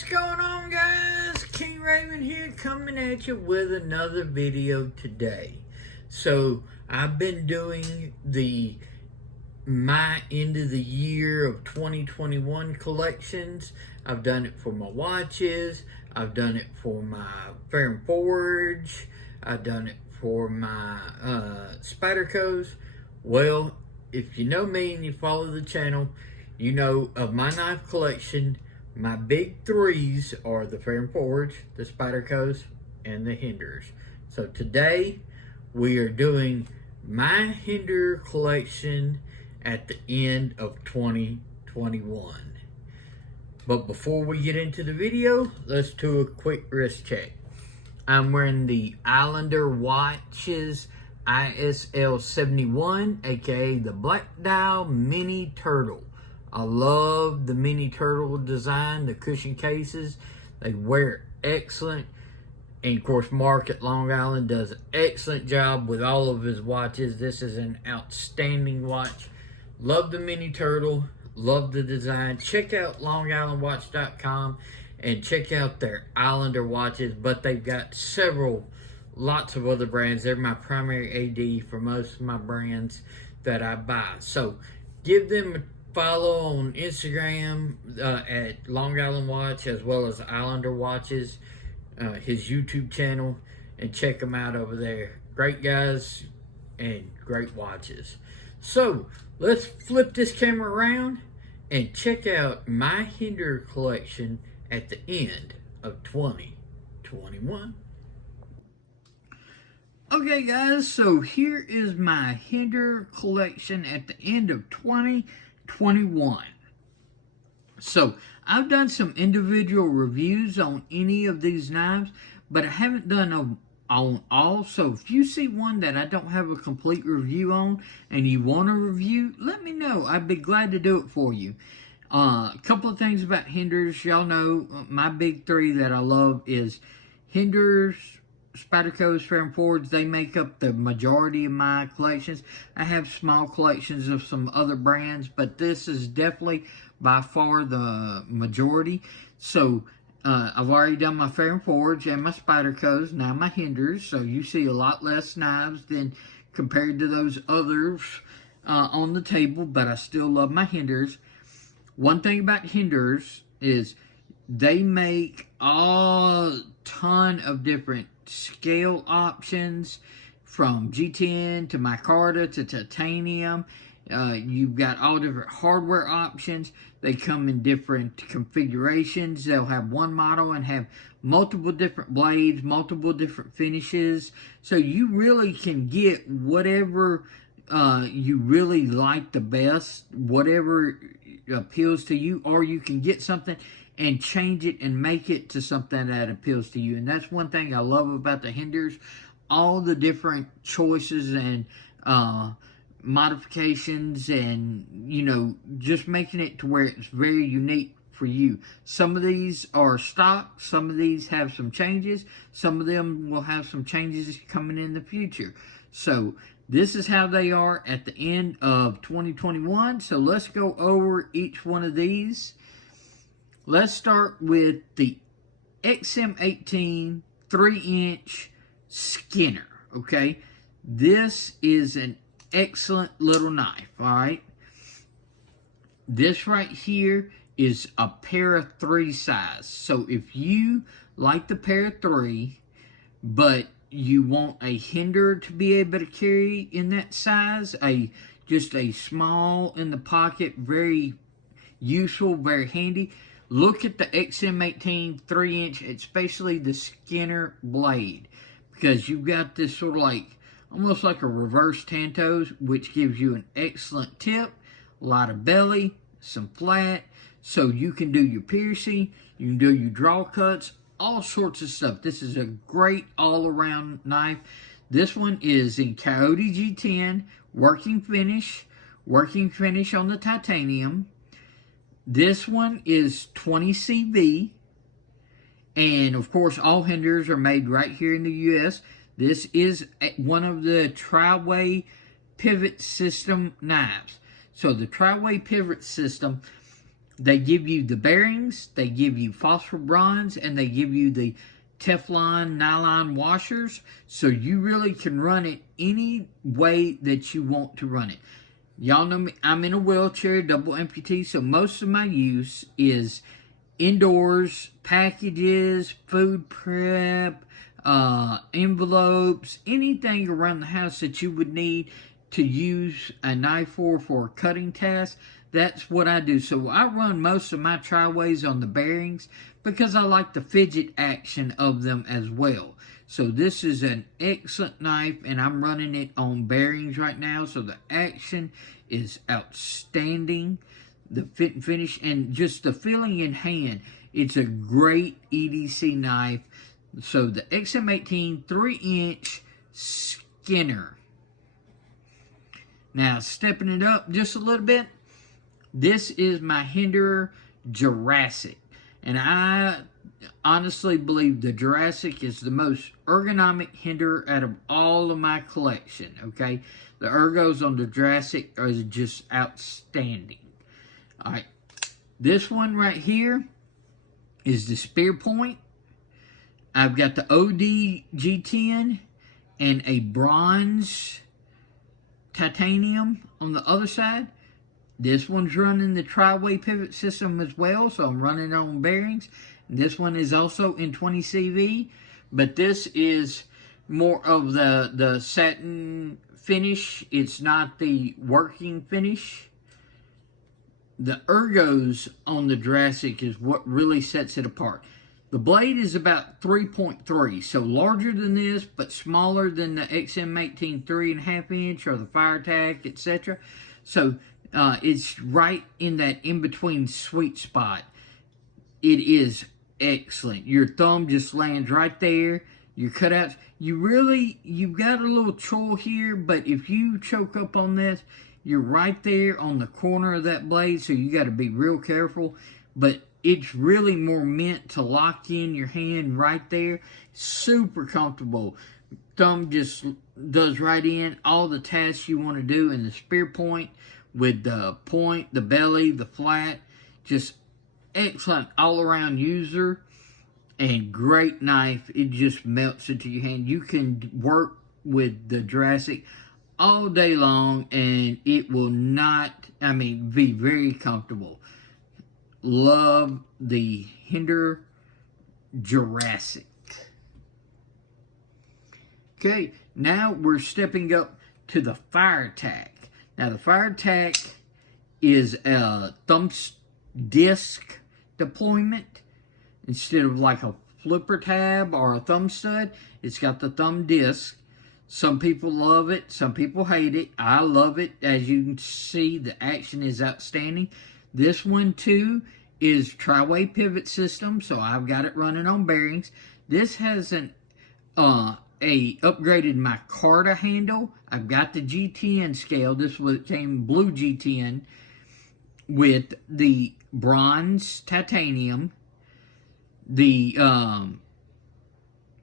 What's going on, guys? King Raven here, coming at you with another video today. So I've been doing my end of the year of 2021 collections. I've done it for my watches, I've done it for my Fair and Forge, I've done it for my Spydercos. Well, if you know me and you follow the channel, you know of my knife collection. My big threes are the Fair and Forge, the Spydercos, and the Hinderers. So today we are doing my Hinderer collection at the end of 2021. But before we get into the video, let's do a quick wrist check. I'm wearing the Islander Watches ISL 71, aka the Black Dial Mini Turtle. I love the mini turtle design, the cushion cases. They wear excellent. And of course, Mark at Long Island does an excellent job with all of his watches. This is an outstanding watch. Love the mini turtle. Love the design. Check out longislandwatch.com and check out their Islander watches. But they've got lots of other brands. They're my primary AD for most of my brands that I buy. So give them a follow on Instagram at Long Island Watch, as well as Islander Watches, his YouTube channel, and check them out over there. Great guys and great watches. So let's flip this camera around and check out my Hinderer collection at the end of 2021. Okay guys, so here is my Hinderer collection at the end of 2021. So I've done some individual reviews on any of these knives, but I haven't done them on all. So if you see one that I don't have a complete review on and you want a review, let me know. I'd be glad to do it for you. A couple of things about Hinderers. Y'all know my big three that I love is Hinderers, Spydercos, Fair and Forge. They make up the majority of my collections. I have small collections of some other brands, but this is definitely by far the majority. So I've already done my Fair and Forge and my Spydercos, now my Hinderers. So you see a lot less knives than compared to those others on the table, but I still love my Hinderers. One thing about Hinderers is they make a ton of different scale options, from G10 to micarta to titanium. You've got all different hardware options. They come in different configurations. They'll have one model and have multiple different blades, multiple different finishes. So you really can get whatever you really like the best, whatever appeals to you, or you can get something and change it and make it to something that appeals to you. And that's one thing I love about the Hinderers. All the different choices and modifications, and, you know, just making it to where it's very unique for you. Some of these are stock. Some of these have some changes. Some of them will have some changes coming in the future. So this is how they are at the end of 2021. So let's go over each one of these. Let's start with the XM-18 3-inch Skinner, okay? This is an excellent little knife, all right? This right here is a pair of 3 size. So if you like the pair of 3, but you want a Hinderer to be able to carry in that size, just a small in the pocket, very useful, very handy, look at the XM-18 3-inch, especially the Skinner blade, because you've got this sort of like, almost like a reverse Tantos, which gives you an excellent tip, a lot of belly, some flat, so you can do your piercing, you can do your draw cuts, all sorts of stuff. This is a great all-around knife. This one is in Coyote G10, working finish on the titanium. This one is 20 CV, and of course all Hinderers are made right here in the U.S. This is one of the tri-way pivot system knives. So the tri-way pivot system They give you the bearings, they give you phosphor bronze, and they give you the Teflon nylon washers, so you really can run it any way that you want to run it. Y'all know me, I'm in a wheelchair, double amputee, so most of my use is indoors, packages, food prep, envelopes, anything around the house that you would need to use a knife for a cutting task. That's what I do. So I run most of my tri-ways on the bearings because I like the fidget action of them as well. So this is an excellent knife, and I'm running it on bearings right now. So the action is outstanding. The fit and finish, and just the feeling in hand. It's a great EDC knife. So the XM-18 3-inch Skinner. Now, stepping it up just a little bit, this is my Hinderer Jurassic. And I honestly believe the Jurassic is the most ergonomic Hinderer out of all of my collection, okay? The ergos on the Jurassic are just outstanding. Alright, this one right here is the spear point. I've got the OD G10 and a bronze titanium on the other side. This one's running the tri-way pivot system as well, so I'm running it on bearings. This one is also in 20 CV, but this is more of the satin finish. It's not the working finish. The ergos on the Jurassic is what really sets it apart. The blade is about 3.3, so larger than this, but smaller than the XM-18 3.5 inch or the Firetac, etc. So it's right in that in-between sweet spot. It is excellent. Your thumb just lands right there. Your cutouts, you've got a little choil here, but if you choke up on this, you're right there on the corner of that blade, so you got to be real careful. But it's really more meant to lock in your hand right there. Super comfortable. Thumb just does right in all the tasks you want to do in the spear point, with the point, the belly, the flat. Just excellent all-around user and great knife. It just melts into your hand. You can work with the Jurassic all day long and it will not, be very comfortable. Love the Hinderer Jurassic. Okay, now we're stepping up to the Firetac. Now the Firetac is a thumb disc deployment. Instead of like a flipper tab or a thumb stud, it's got the thumb disc. Some people love it, some people hate it. I love it. As you can see, the action is outstanding. This one too is tri-way pivot system, so I've got it running on bearings. This has an upgraded micarta handle. I've got the G10 scale. This was came blue G10 with the bronze titanium. The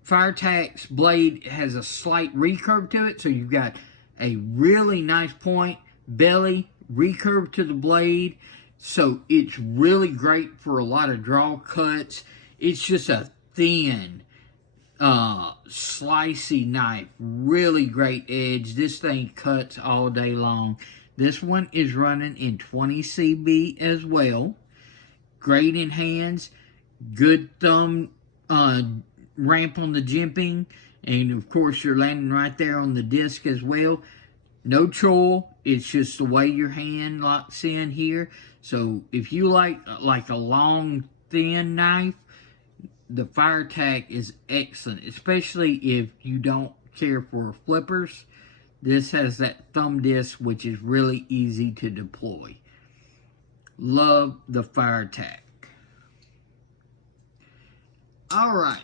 Firetac's blade has a slight recurve to it, so you've got a really nice point, belly, recurve to the blade, so it's really great for a lot of draw cuts. It's just a thin, slicey knife, really great edge. This thing cuts all day long. This one is running in 20 CB as well. Great in hands, good thumb ramp on the jimping, and of course you're landing right there on the disc as well. No choil, it's just the way your hand locks in here. So if you like a long thin knife, the Firetac is excellent, especially if you don't care for flippers. This has that thumb disc, which is really easy to deploy. Love the Firetac. Alright.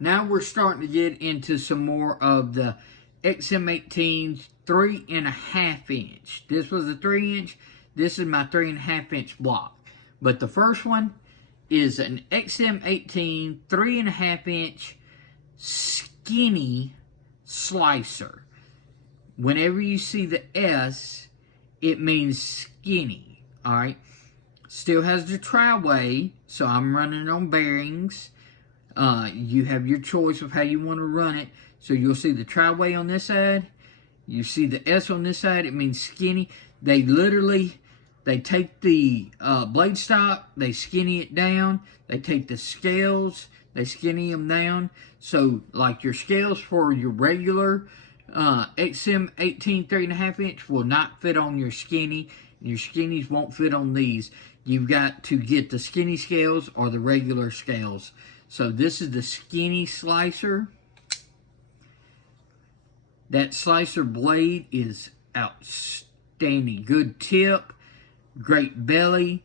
Now we're starting to get into some more of the XM-18's 3.5 inch. This was a 3 inch. This is my 3.5 inch block. But the first one is an XM-18 3.5 inch skinny slicer. Whenever you see the S, it means skinny. Alright. Still has the tri-way, so I'm running on bearings. You have your choice of how you want to run it. So you'll see the tri-way on this side. You see the S on this side. It means skinny. They take the blade stock, they skinny it down. They take the scales, they skinny them down. So like your scales for your regular XM-18 3.5 inch will not fit on your skinny. Your skinnies won't fit on these. You've got to get the skinny scales or the regular scales. So this is the skinny slicer. That slicer blade is outstanding. Good tip, great belly,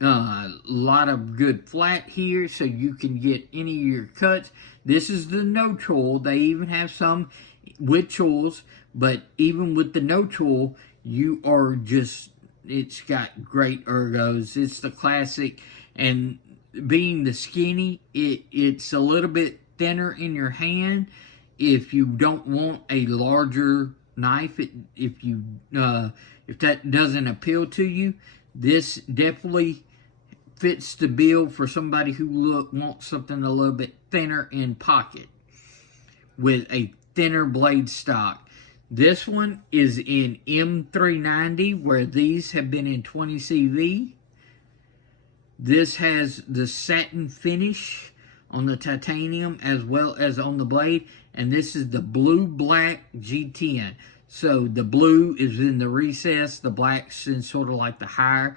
a lot of good flat here so you can get any of your cuts. This is the no tool. They even have some with tools, but even with the no tool, you are just, it's got great ergos. It's the classic, and being the skinny, it's a little bit thinner in your hand. If you don't want a larger knife, if that doesn't appeal to you, this definitely fits the bill for somebody who wants something a little bit thinner in pocket with a thinner blade stock. This one is in M390, where these have been in 20 CV. This has the satin finish on the titanium as well as on the blade, and this is the blue-black G10. So the blue is in the recess, the black's in sort of like the higher.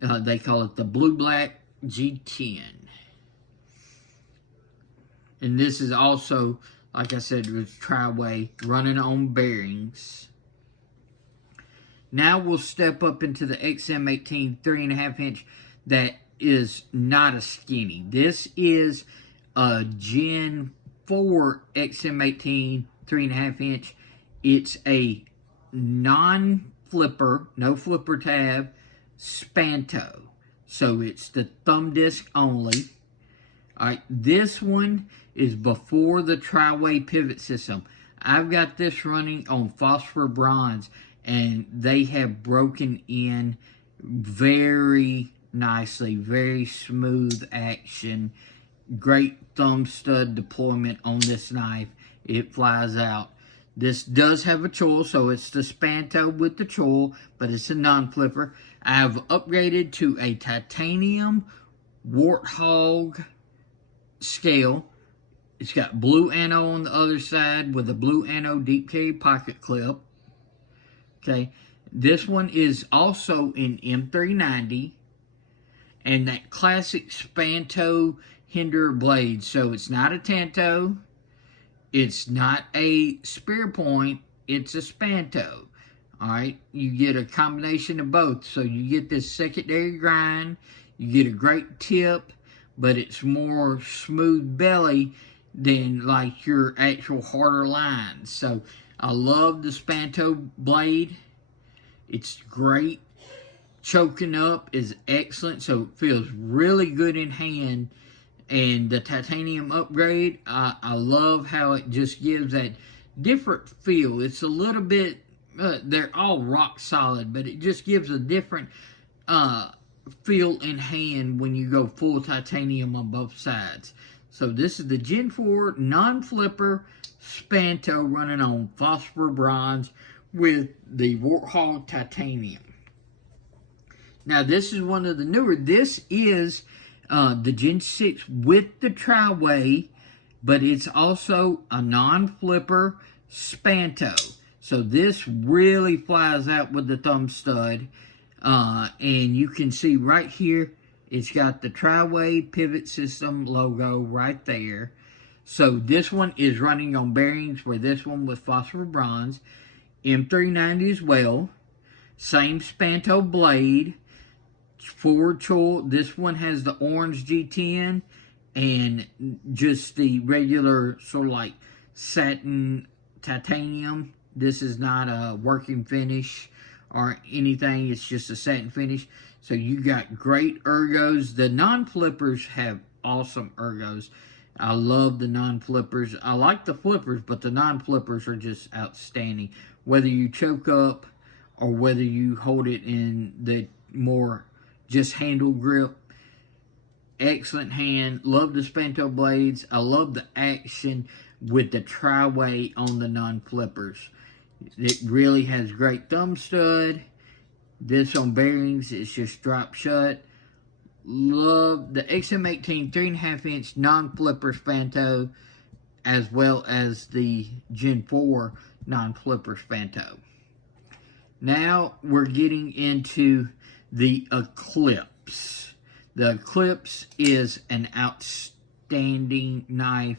They call it the blue-black G10. And this is also, like I said, with tri-way, running on bearings. Now we'll step up into the XM-18 3.5 inch that is not a skinny. This is a Gen 4 XM-18 3.5 inch. It's a non-flipper, no flipper tab, Spanto. So it's the thumb disc only. Alright, this one is before the tri-way pivot system. I've got this running on phosphor bronze, and they have broken in very nicely, very smooth action, great thumb stud deployment on this knife. It flies out. This does have a choil, so it's the Spanto with the choil, but it's a non-flipper. I've upgraded to a titanium Warthog scale. It's got blue anno on the other side with a blue anno deep carry pocket clip. Okay, this one is also in M390, and that classic Spanto Hinderer blade. So it's not a Tanto, it's not a spear point, it's a Spanto. Alright, you get a combination of both. So you get this secondary grind, you get a great tip, but it's more smooth belly than like your actual harder lines. So I love the Spanto blade. It's great. Choking up is excellent, so it feels really good in hand. And the titanium upgrade, I love how it just gives that different feel. It's a little bit, they're all rock solid, but it just gives a different feel in hand when you go full titanium on both sides. So this is the Gen 4 non-flipper Spanto running on phosphor bronze with the Warthog titanium. Now this is one of the newer. This is the Gen 6 with the tri-way, but it's also a non-flipper Spanto. So this really flies out with the thumb stud. And you can see right here, it's got the tri-way pivot system logo right there. So this one is running on bearings, where this one was phosphor bronze. M390 as well. Same Spanto blade. Forward choil. This one has the orange G10 and just the regular sort of like satin titanium. This is not a working finish or anything. It's just a satin finish. So you got great ergos. The non-flippers have awesome ergos. I love the non-flippers. I like the flippers, but the non-flippers are just outstanding. Whether you choke up or whether you hold it in the more just handle grip. Excellent hand. Love the Spanto blades. I love the action with the tri-way on the non-flippers. It really has great thumb stud. This on bearings, it's just drop shut. Love the XM-18 3.5 inch non-flipper Spanto, as well as the Gen 4 non-flipper Spanto. Now we're getting into the Eclipse. The Eclipse is an outstanding knife.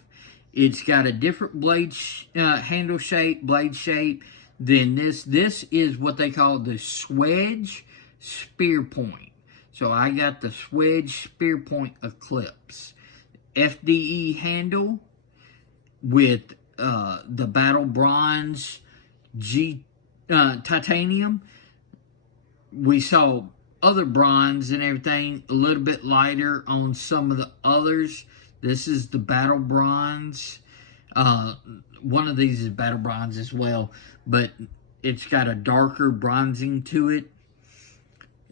It's got a different blade handle shape, blade shape than this. This is what they call the Swedge Spear Point. So I got the Swedge Spear Point Eclipse. FDE handle with the Battle Bronze titanium. We saw other bronze and everything a little bit lighter on some of the others. This is the Battle Bronze. One of these is Battle Bronze as well, but it's got a darker bronzing to it.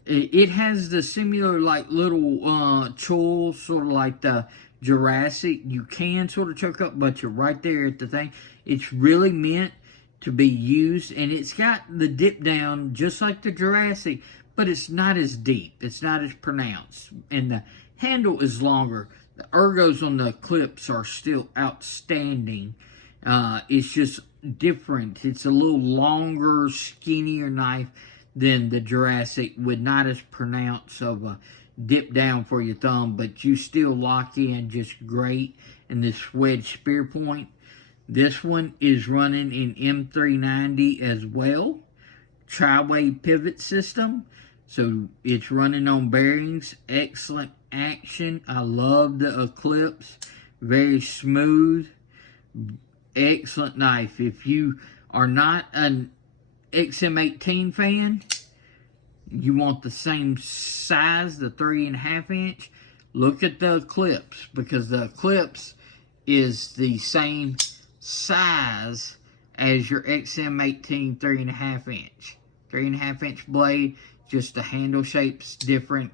It has the similar like little chool, sort of like the Jurassic. You can sort of choke up, but you're right there at the thing. It's really meant to be used, and it's got the dip down just like the Jurassic, but it's not as deep. It's not as pronounced, and the handle is longer. The ergos on the Eclipse are still outstanding. It's just different. It's a little longer, skinnier knife than the Jurassic, with not as pronounced of a dip down for your thumb, but you still lock in just great in this Swedge Spear Point. This one is running in M390 as well. Tri-way pivot system. So it's running on bearings. Excellent action. I love the Eclipse. Very smooth. Excellent knife. If you are not an XM-18 fan, you want the same size, the 3.5 inch, look at the Eclipse, because the Eclipse is the same size as your XM-18 3.5 inch. 3.5 inch blade, just the handle shape's different.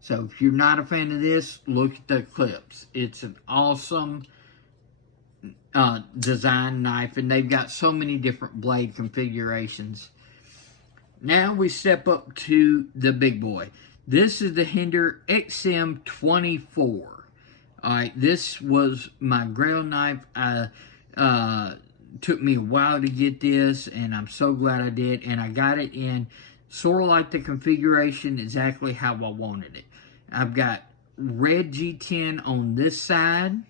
So if you're not a fan of this, look at the Eclipse. It's an awesome design knife, and they've got so many different blade configurations. Now we step up to the big boy. This is the Hinderer XM-24. Alright, this was my grail knife. Took me a while to get this, and I'm so glad I did. And I got it in sort of like the configuration, exactly how I wanted it. I've got red G10 on this side.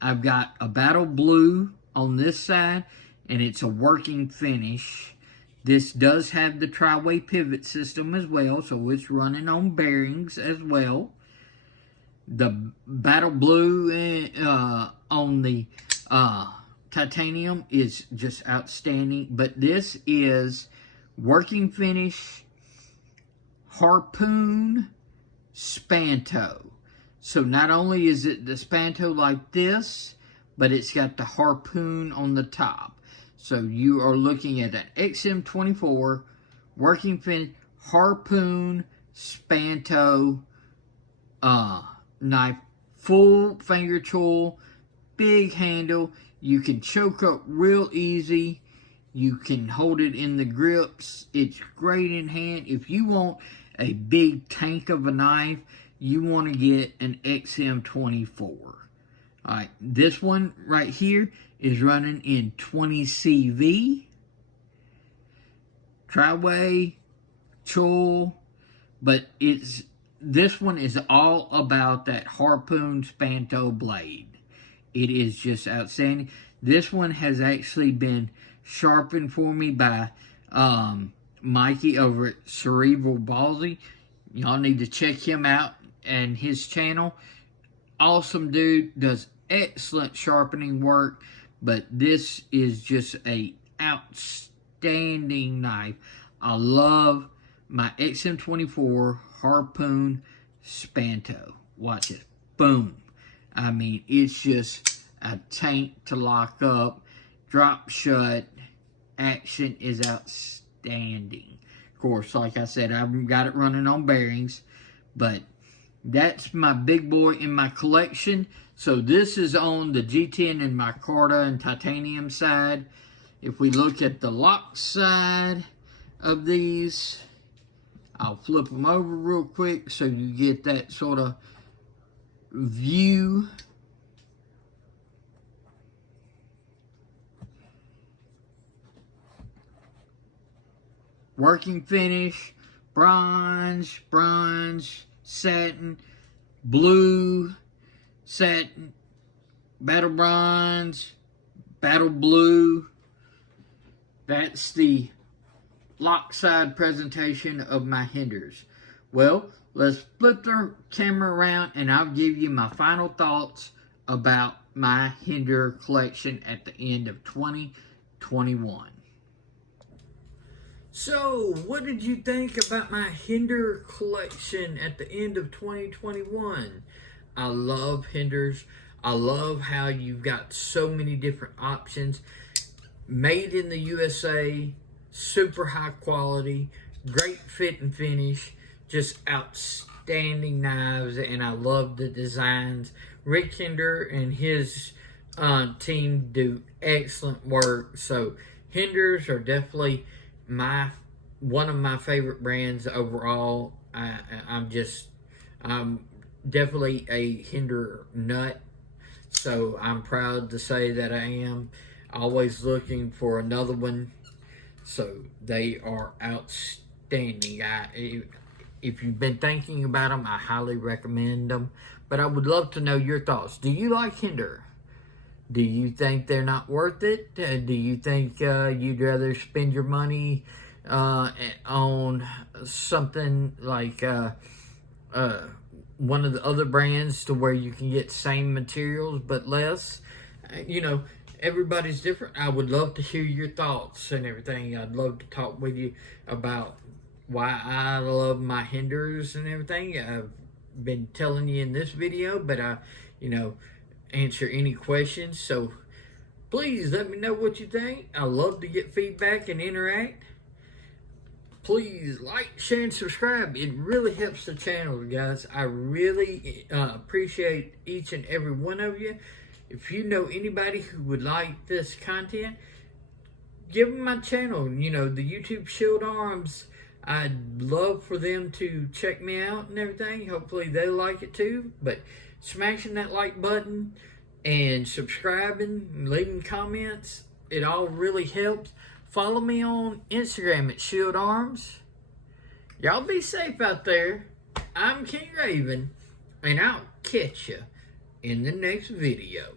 I've got a battle blue on this side, and it's a working finish. This does have the tri-way pivot system as well, so it's running on bearings as well. The battle blue on the titanium is just outstanding, but this is working finish harpoon Spanto. So not only is it the Spanto like this, but it's got the harpoon on the top. So you are looking at an XM-24 working finish harpoon Spanto knife, full finger chool, big handle. You can choke up real easy. You can hold it in the grips. It's great in hand. If you want a big tank of a knife, you want to get an XM-24. Alright, this one right here is running in 20 CV. Tri-way, chool, but this one is all about that harpoon Spanto blade. It is just outstanding. This one has actually been sharpened for me by Mikey over at Cerebral Ballsy. Y'all need to check him out and his channel. Awesome dude, does excellent sharpening work, but this is just a outstanding knife. I love my XM-24 harpoon Spanto. Watch it. Boom. I mean, it's just a tank to lock up, drop shut. action is outstanding. Of course, like I said, I've got it running on bearings, but that's my big boy in my collection. So this is on the G10 and micarta and titanium side. If we look at the lock side of these, I'll flip them over real quick so you get that sort of view. Working finish, bronze, satin, blue, satin, battle bronze, battle blue. That's the lock side presentation of my Hinderers. Well, let's flip the camera around and I'll give you my final thoughts about my Hinderer collection at the end of 2021. So, what did you think about my Hinderer collection at the end of 2021? I love Hinderers. I love how you've got so many different options. Made in the USA, super high quality, great fit and finish, just outstanding knives, and I love the designs. Rick Hinderer and his team do excellent work. So, Hinderers are definitely one of my favorite brands overall. I'm definitely a Hinderer nut, so I'm proud to say that I am. Always looking for another one. So they are outstanding. If you've been thinking about them, I highly recommend them. But I would love to know your thoughts. Do you like Hinderer? Do you think they're not worth it? Do you think you'd rather spend your money on something like one of the other brands to where you can get same materials but less? You know, everybody's different. I would love to hear your thoughts and everything. I'd love to talk with you about why I love my Hinderers and everything. I've been telling you in this video, but answer any questions. So please let me know what you think. I love to get feedback and interact. Please like, share, and subscribe. It really helps the channel, guys. I really appreciate each and every one of you. If you know anybody who would like this content, give them my channel. The YouTube Shield Arms. I'd love for them to check me out and everything. Hopefully they'll like it too. But smashing that like button and subscribing and leaving comments, it all really helps. Follow me on Instagram at Shield Arms. Y'all be safe out there. I'm King Raven, and I'll catch you in the next video.